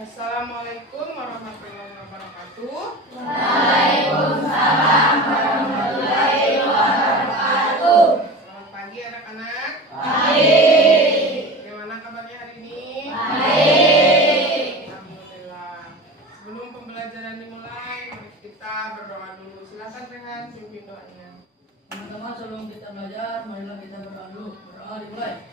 Assalamualaikum warahmatullahi wabarakatuh. Waalaikumsalam warahmatullahi wabarakatuh. Selamat pagi anak-anak. Baik. Bagaimana kabarnya hari ini? Baik. Alhamdulillah. Sebelum pembelajaran dimulai, mari kita berdoa dulu. Silakan Rehan, pimpin doanya. Teman-teman, sebelum kita belajar, marilah kita berdoa dulu. Berdoa dimulai.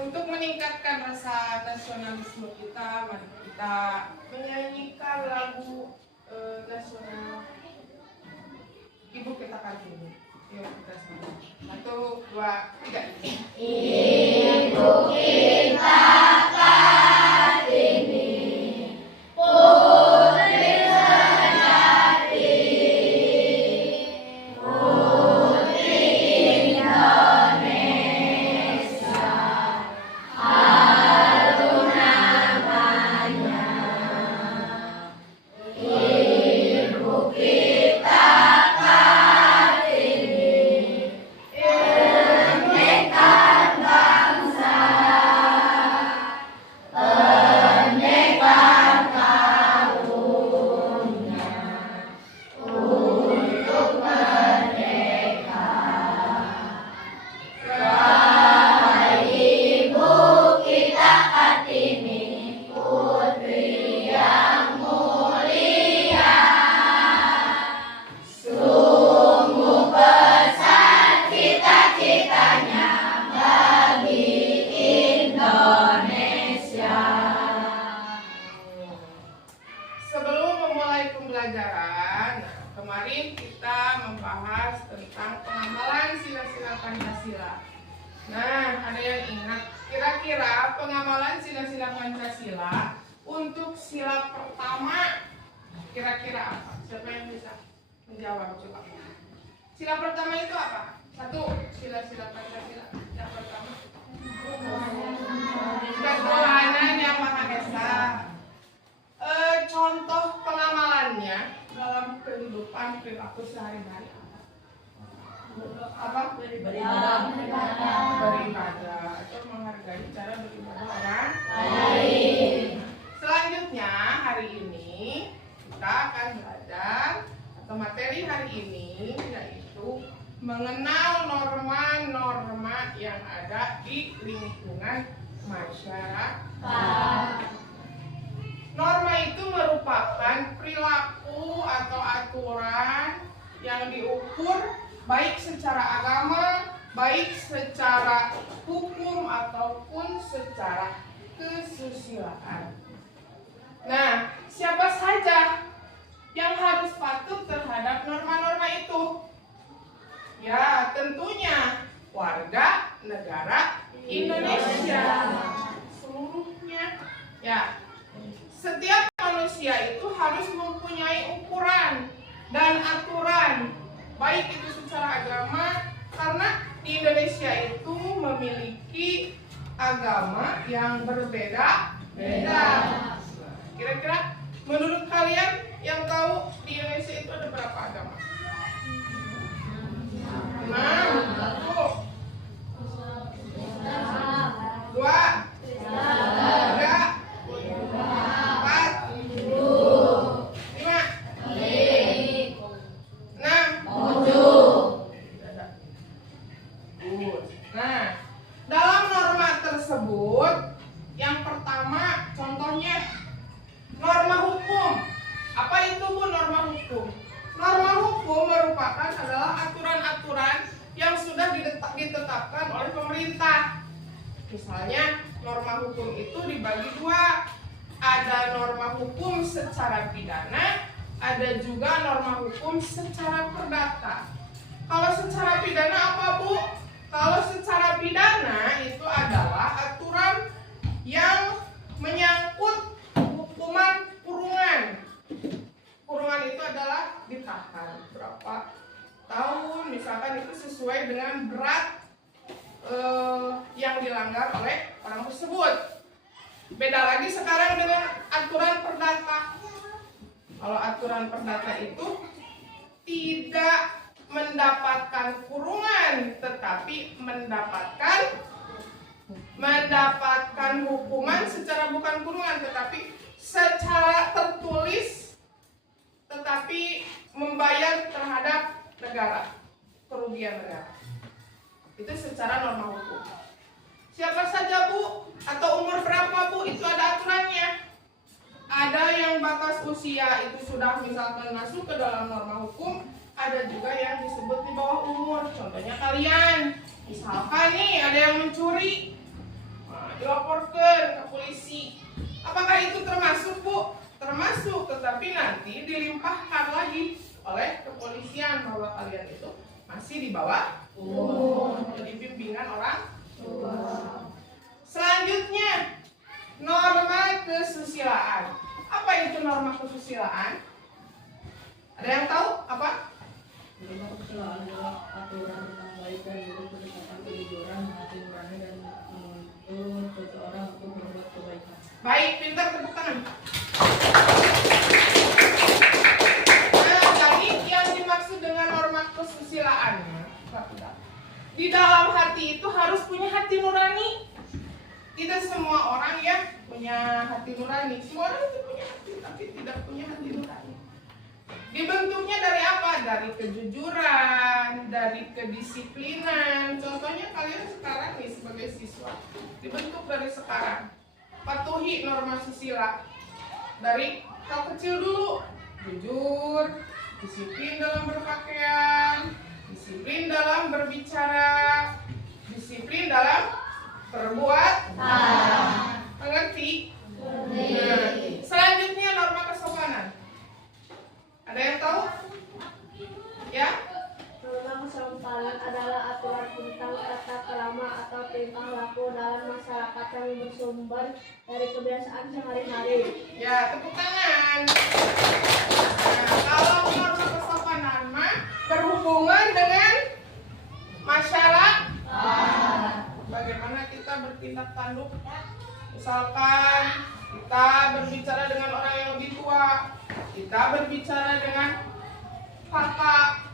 Untuk meningkatkan rasa nasionalisme kita, mari kita menyanyikan lagu nasional Ibu Kita Kartini. Yuk kita sama. 1, 2, 3. Ibu kita Kartini, putri sejati, putri Indonesia, harum namanya. Ibu kita Kartini, pendekar bangsa, pendekar karunia untuk merdeka. Wahai Ibu kita Kartini, putri yang mulia, sungguh besar cita-citanya bagi Indonesia. Sebelum memulai pembelajaran, kemarin kita membahas tentang pengamalan sila-sila Pancasila. Nah, ada yang ingat kira-kira pengamalan sila-sila Pancasila untuk sila pertama kira-kira apa? Siapa yang bisa menjawab coba? Sila pertama itu apa? 1, sila-sila Pancasila. Yang pertama, ketuhanan yang Maha Esa. Contoh pengamalannya dalam kehidupan perilaku sehari-hari apa? Beribadah. Beribadah atau menghargai cara beribadah orang Baik. Selanjutnya hari ini kita akan belajar atau materi hari ini yaitu mengenal norma-norma yang ada di lingkungan masyarakat. Norma itu merupakan perilaku atau aturan yang diukur baik secara agama, baik secara hukum ataupun secara kesusilaan. Nah, siapa saja yang harus patuh terhadap norma-norma itu? Ya, tentunya warga negara Indonesia seluruhnya. Ya, setiap manusia itu harus mempunyai ukuran dan aturan, baik itu secara agama, karena di Indonesia itu memiliki agama yang berbeda-beda. Kira-kira menurut kalian yang tahu di Indonesia itu ada berapa agama? 6, 1, 2, 3, 4, 5, 6, 7. Nah, dalam norma tersebut, yang pertama contohnya norma hukum. Apa itu Bu norma hukum? Norma hukum merupakan adalah aturan-aturan yang sudah ditetapkan oleh pemerintah. Misalnya, norma hukum itu dibagi dua. Ada norma hukum secara pidana, ada juga norma hukum secara perdata. Kalau secara pidana apa, Bu? Kalau secara pidana itu adalah aturan yang menyangkut hukuman kurungan. Kurungan itu adalah ditahan berapa tahun, misalkan itu sesuai dengan berat yang dilanggar oleh orang tersebut. Beda lagi sekarang dengan aturan perdata. Kalau aturan perdata itu tidak mendapatkan kurungan, tetapi mendapatkan hukuman secara bukan kurungan, tetapi secara tertulis, tetapi membayar terhadap negara, kerugian negara. Itu secara norma hukum. Siapa saja, Bu? Atau umur berapa, Bu? Itu ada aturannya. Ada yang batas usia itu sudah misalkan masuk ke dalam norma hukum, ada juga yang disebut di bawah umur. Contohnya kalian, misalkan nih ada yang mencuri, dilaporkan ke polisi. Apakah itu termasuk, Bu? Termasuk, tetapi nanti dilimpahkan lagi oleh kepolisian bahwa kalian itu masih di bawah umur, jadi bimbingan orang tua. Selanjutnya, norma kesusilaan. Apa itu norma kesusilaan? Ada yang tahu apa? Norma kesusilaan adalah aturan tentang baik dan buruk, ketetapan kejujuran, hati nurani, dan menuntut seseorang untuk berbuat kebaikan. Baik, pintar, tepuk tangan. Nah, jadi yang dimaksud dengan norma kesusilaan, di dalam hati itu harus punya hati nurani. Tidak semua orang yang punya hati nurani. Semua orang itu punya hati, tapi tidak punya hati nurani. Dibentuknya dari apa? Dari kejujuran, dari kedisiplinan. Contohnya kalian sekarang nih sebagai siswa, dibentuk dari sekarang. Patuhi norma susila dari hal kecil dulu. Jujur, disiplin dalam berpakaian, disiplin dalam berbicara, disiplin dalam berbuat. Mengerti? Nah, selanjutnya norma kesopanan. Ada yang tahu? Ya? Norma kesopanan adalah aturan tentang tata krama atau tingkah laku dalam masyarakat yang bersumber dari kebiasaan sehari-hari. Ya, tepuk tangan. Nah, kalau norma kesopanan mah berhubungan dengan masyarakat. Bagaimana kita bertindak tanduk? Misalkan kita berbicara dengan orang yang lebih tua, kita berbicara dengan kakak,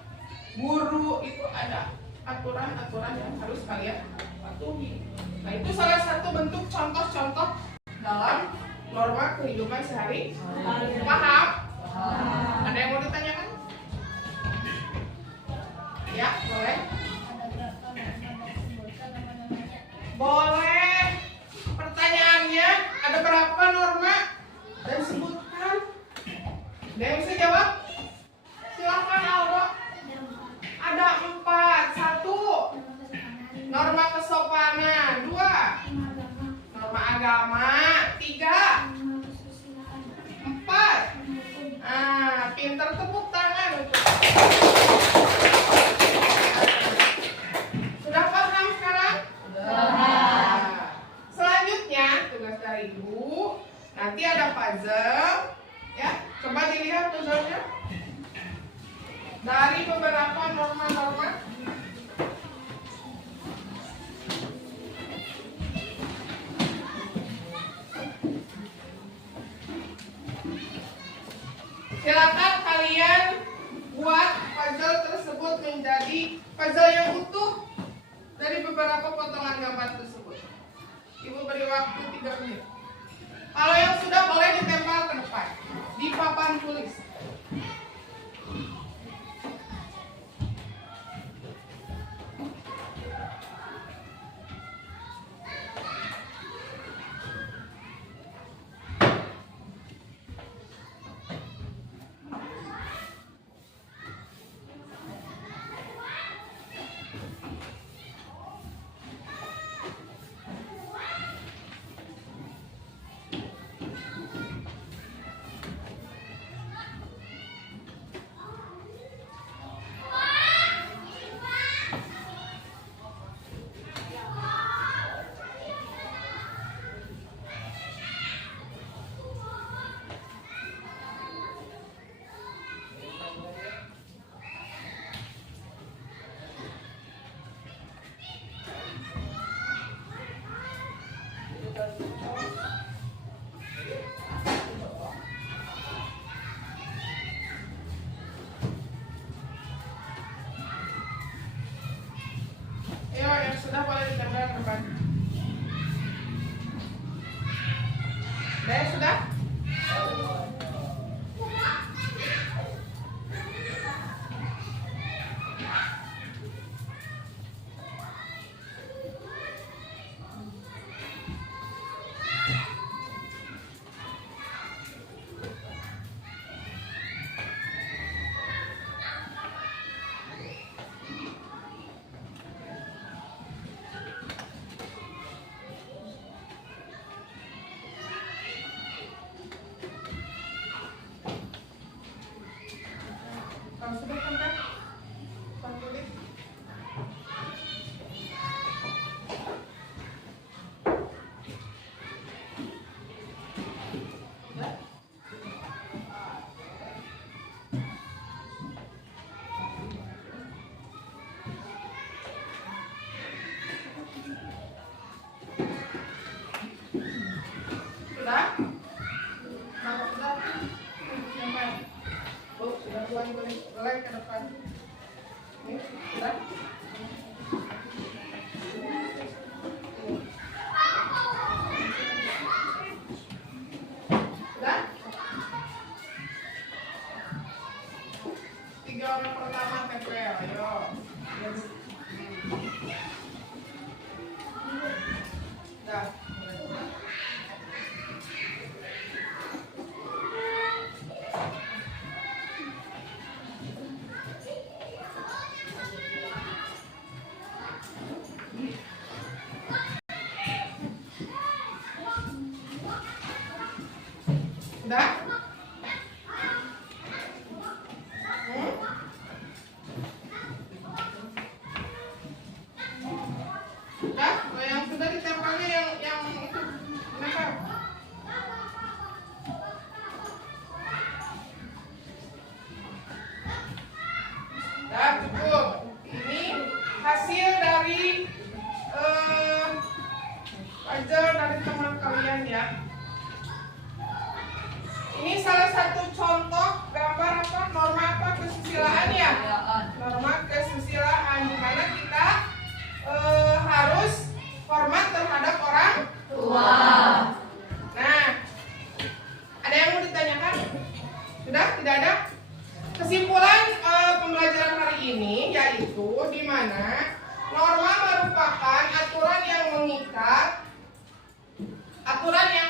guru, itu ada aturan-aturan yang harus kalian patuhi. Nah, itu salah satu bentuk contoh-contoh dalam norma kehidupan sehari-hari. Paham? Ada yang mau ditanyakan? Ya, boleh. Boleh. Pertanyaannya, ada berapa norma? Dan sebutkan. Ada yang bisa jawab? Silakan, Aldo. Ada 4. 1. Norma kesopanan. 2. Norma agama. 3. 4. Nah, pintar, tepuk tangan untuk. Sudah paham sekarang? Selanjutnya tugas dari Ibu, nanti ada puzzle, ya. Coba dilihat puzzle-nya. Dari beberapa norma-norma. Silakan kalian buat puzzle tersebut menjadi puzzle yang utuh dari beberapa potongan gambar tersebut. Ibu beri waktu 3 menit. Kalau yang sudah boleh ditempel ke depan di papan tulis. Boleh ke depan. Ini, sudah. Sudah? 3 orang pertama tempel, ayo. Sudah. Sudah? Sudah? Oh, yang sudah ditempelnya yang itu kenapa? Sudah cukup. Ini hasil dari puzzle dari teman kalian ya. Ini salah satu contoh gambar apa? Norma apa? Kesusilaan ya? Norma kesusilaan, di mana kita harus hormat terhadap orang tua. Nah, ada yang mau ditanyakan? Sudah? Tidak ada? Kesimpulan pembelajaran hari ini yaitu di mana norma merupakan aturan yang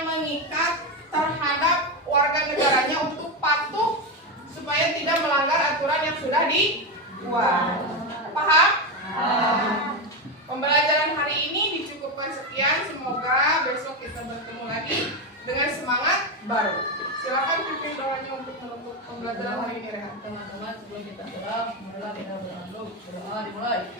mengikat terhadap warga negaranya untuk patuh supaya tidak melanggar aturan yang sudah dibuat. Paham? Pembelajaran hari ini dicukupkan sekian. Semoga besok kita bertemu lagi dengan semangat baru. Silakan pimpin doanya untuk menutup pembelajaran hari ini, Rehan. Teman-teman, sebelum kita berdoa, marilah kita berdoa. Berdoa dimulai.